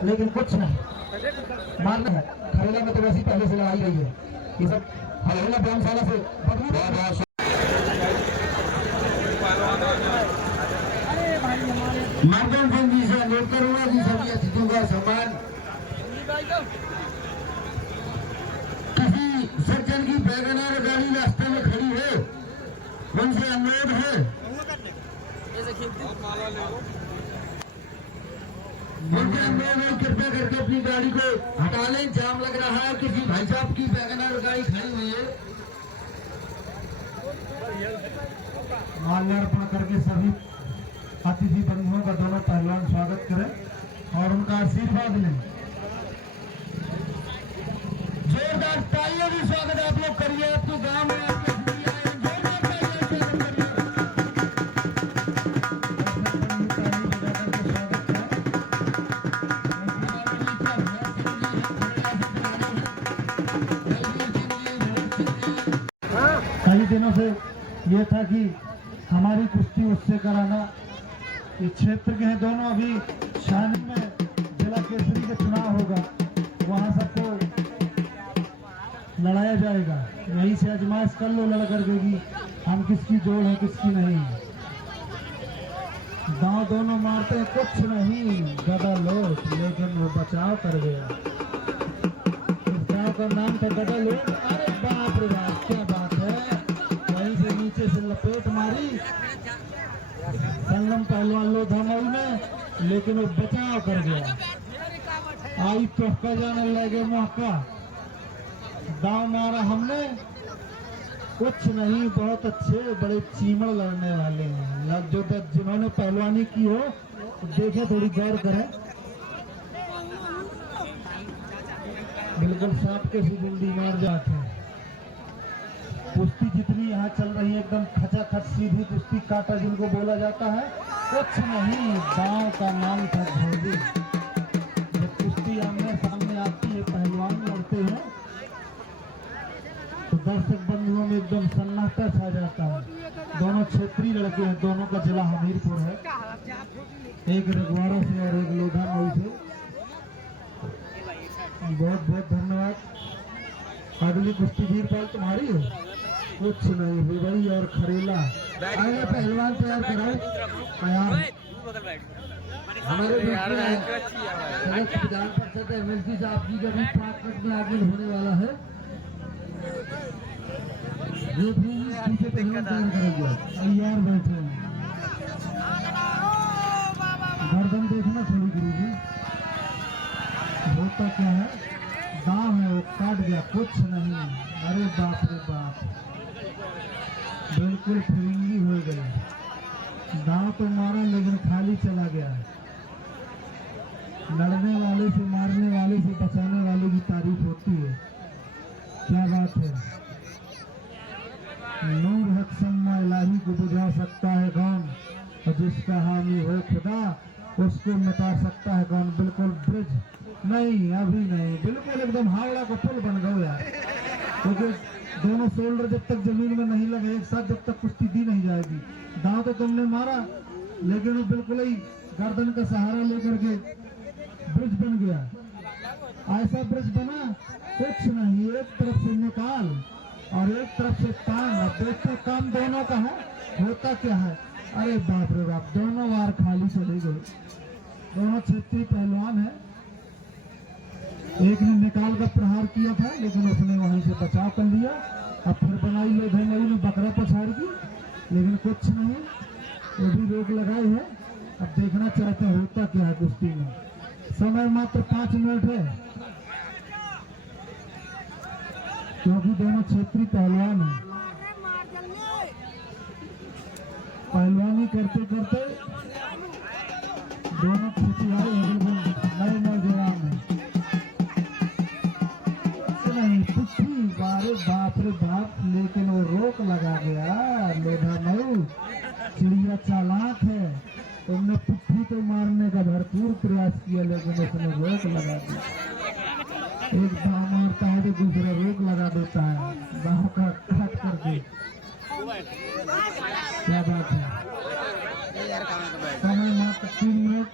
लेकिन कुछ नहीं मारना है। खरेला में तो वैसी पहले से लड़ाई रही है। ये सब हरेला व्यायामशाला से मार्गन सिंह जी से अनुरोध करूंगा कि सभी अतिथियों का सम्मान। किसी सज्जन की वैगनआर गाड़ी रास्ते में खड़ी है, उनसे अनुरोध है कृपया करके अपनी गाड़ी को हटा लें। जाम लग रहा है। किसी भाई साहब की वैगनआर गाड़ी खड़ी हुई है। माल्यार्पण करके सभी अतिथि बंधुओं का दोनों पहलवान स्वागत करें और उनका आशीर्वाद लें। जोरदार तालियों भी स्वागत आप लोग करिए। आपके गांव में कई दिनों से ये था कि हमारी कुश्ती उससे कराना। इस क्षेत्र के हैं दोनों। अभी शादी में जिला केसरी का चुनाव होगा, वहाँ सबको लड़ाया जाएगा। यहीं से आजमाइश कर लो लड़कर देगी हम किसकी जोड़ है किसकी नहीं। गांव दोनों मारते कुछ नहीं गदा लोट, लेकिन वो बचाव कर गया। इस गांव का नाम था गदा लोट। अरे बाप रे बाप क्या बात है। वहीं से नीचे से लपेट मारी संगम पहलवान लोधामऊ में, लेकिन वो बचाव कर गया। आई टोका जाने लगे मौका। दाव मारा हमने कुछ नहीं। बहुत अच्छे बड़े चीमड़ लड़ने वाले हैं। जो जिन्होंने पहलवानी की हो देखे, थोड़ी गौर करें। बिल्कुल सांप के सी जिंदगी मार जाते हैं। कुश्ती जितनी यहाँ चल रही है एकदम खचाखच सीधी कुश्ती काटा जिनको बोला जाता है। कुछ नहीं गांव का नाम था घोड़ी। जब कुश्ती आमने सामने आती है, पहलवान लड़ते हैं तो दर्शक बंधुओं में एकदम सन्नाटा छा जाता है। दोनों क्षेत्रीय लड़के हैं, दोनों का जिला हमीरपुर है। एक रघुवारा से और एक लोधामऊ से। बहुत बहुत धन्यवाद। अगली कुश्ती वीरपाल तुम्हारी है। कुछ नहीं विवई और खरेला। आगे पहलवान तैयार कराओ। तैयार हमारे विधान परिषद एमएलसी साहब जी का भी 5 मिनट में आगे होने वाला है। ये भी पीछे पहलवान तैयार करेंगे। तैयार बैठे गर्दन देखना थोड़ी गुरु जी। होता क्या है, दाम है वो काट गया। कुछ नहीं। अरे बाप रे बाप, बिल्कुल फिरिंगी हो गई। दांव तो मारा लेकिन खाली चला गया। लड़ने वाले से, मारने वाले से बचाने वाले की तारीफ होती है। क्या बात है। नूर हक सम्मा इलाही को बुझा सकता है कौन, और जिसका हामी हो खुदा उसको मिटा सकता है कौन। बिल्कुल ब्रिज नहीं, अभी नहीं। बिल्कुल एकदम हावड़ा का पुल बन गया यार। क्योंकि दोनों शोल्डर जब तक जमीन में नहीं लगे एक साथ, जब तक कुश्ती दी नहीं जाएगी। दांव तो तुमने मारा लेकिन वो बिल्कुल ही गर्दन का सहारा लेकर के ब्रिज बन गया। ऐसा ब्रिज बना कुछ नहीं। एक तरफ से निकाल और एक तरफ से टांग। अब देखते काम दोनों का है। होता क्या है, अरे बाप रे बाप, दोनों वार खाली चले गए। दोनों क्षेत्रीय पहलवान है। एक ने निकाल कर प्रहार किया था लेकिन उसने वहीं से बचाव कर लिया। अब फिर बनाई लोधामऊ ने बकरा पछाड़ दी, लेकिन कुछ नहीं, वो भी रोक लगाई है। अब देखना चाहते हैं होता क्या है कुश्ती में। समय मात्र 5 मिनट है, क्योंकि दोनों क्षेत्रीय पहलवान हैं। पहलवानी करते करते दोनों खिंचाई नए नौजवान है। बारे बाप रे बाप, लेकिन वो रोक लगा गया। लोधामऊ चिड़िया चालाक है। तुमने पुट्ठी तो मारने का भरपूर प्रयास किया लेकिन उसने रोक लगा दिया। एक दांव मारता है तो दूसरा रोक लगा देता है। दांव का काट कर के। क्या बात है, समय मात्र 3 मिनट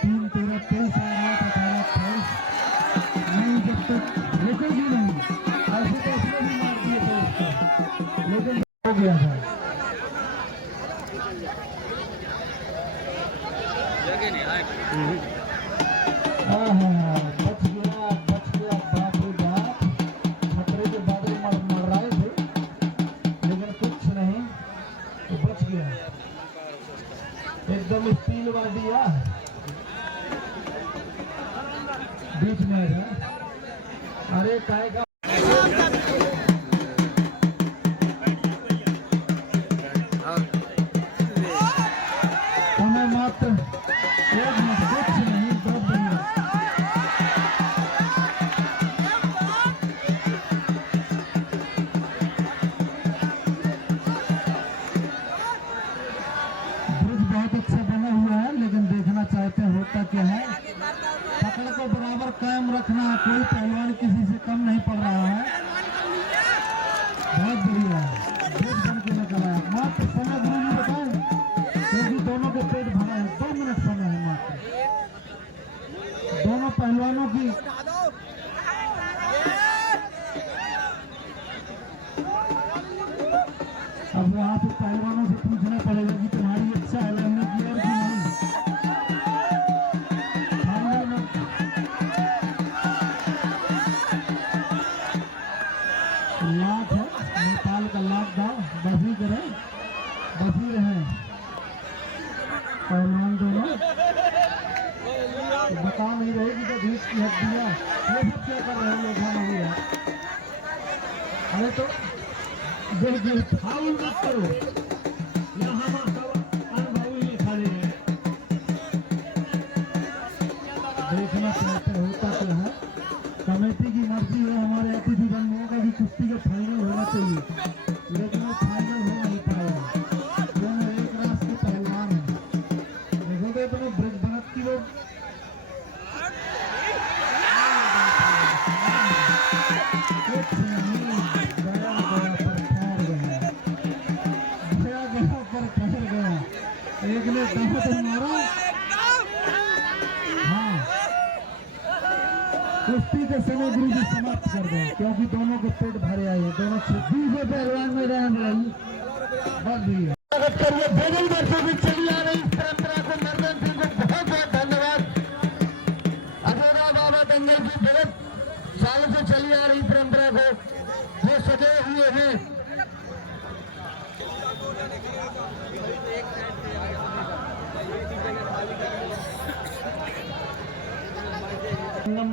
3, 13, 23, 8, 18, 28 नहीं, जब तक रुकेगी नहीं। ऐसे तो उसने भी मार दिए थे उसको, लेकिन हो गया था। बच गया, बाप रे बाप, खतरे के बादल मर रहे थे, लेकिन कुछ नहीं, तो बच गया। एकदम स्टील मार दिया, बीच में है। अरे काय का समय मात्र 1 मिनट, कुछ नहीं, बहुत बढ़िया। ब्रिज बहुत अच्छा बना हुआ है, लेकिन देखना चाहते हैं होता क्या है। पकड़ को बराबर कायम रखना, कोई पहलवान किसी से कम नहीं पड़ रहा है। बहुत बढ़िया ब्रिज बन के निकला है। मात्र समय गुरु जी बताएं, क्योंकि दोनों के पेट भरा है। 2 मिनट समय है मात्र, दोनों पहलवानों की। अब वहाँ पे पहलवानों से पूछना पड़ेगा कि तुम्हारी इच्छा है लड़ने की और कि नहीं। फाइनल में लाख है, नेपाल का लाख दाव, बसी करें, बसी रहे पहलवान दोनों। तो बता नहीं रहे कि तो बीच की हड्डियाँ ये सब क्या कर रहे हैं लोग, नहीं है। अरे तो फाउल मत करो, यहाँ अनुभवी नहीं खड़े हैं। देखना चाहते होता क्या है, कमेटी की मर्जी है। हमारे अतिथि बंधुओं का भी कुश्ती का फाइनल होना चाहिए, लेकिन वो फाइनल हो नहीं पाया। दोनों एक रास के पहलवान हैं। देखोगे तो ब्रिज बनत की लोग कुछ नहीं, गया पर ठहर गया, गया पर ठहर गया। एक ने कहा मारा, हाँ, कुश्ती के समय गुरु जी समाप्त कर गए, क्योंकि दोनों के पेट भरे आए। दोनों दूसरे पहलवान में रहने रही बस भी भोजन वर्षों से चली आ रही इस परंपरा को नंदन सिंह को बहुत बहुत धन्यवाद। अजोरा बाबा दंगल की बहुत सालों से चली आ रही परंपरा को जो सजे हुए हैं।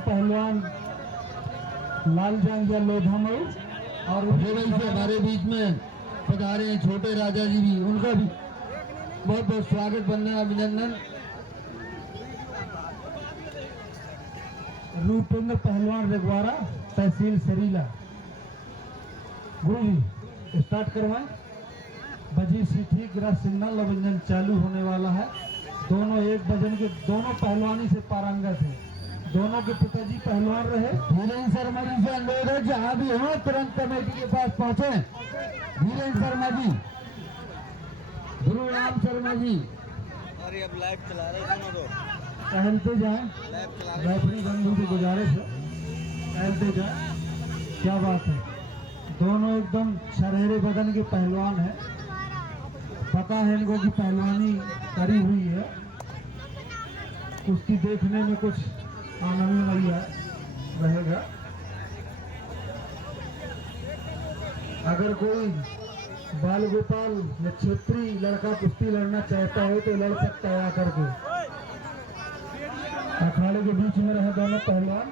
पहलवान लालजंग या लोधामऊ और से हमारे बीच में पधारे हैं छोटे राजा जी भी, उनका भी बहुत बहुत स्वागत, वंदन, अभिनंदन। रूपेंद्र पहलवान रेगवारा, तहसील सरीला। गुरु जी स्टार्ट करवाएं। बजी सीठी ग्रह सिग्नल लवंजन चालू होने वाला है। दोनों एक वजन के, दोनों पहलवानी से पारंगत है। दोनों के पिताजी पहलवान रहे। धीरेन्द्र शर्मा जी से अनुरोध है, जहाँ भी हो तुरंत कमेटी के पास पहुंचे। धीरेन्द्र शर्मा जी, गुरु राम शर्मा जी, अरे अब लाइव चला रहे हैं दोनों, टहलते जाए, रेफरी बंधु की गुजारिश है, टहलते जाए। क्या बात है, दोनों एकदम शरहरे बदन के पहलवान है। पता है इनको कि पहलवानी करी हुई है। कुश्ती देखने में कुछ आनंदमय रहेगा। अगर कोई बाल गोपाल या क्षेत्रीय लड़का कुश्ती लड़ना चाहता हो तो लड़ सकता है आकर के। अखाड़े के बीच में रहे दोनों पहलवान।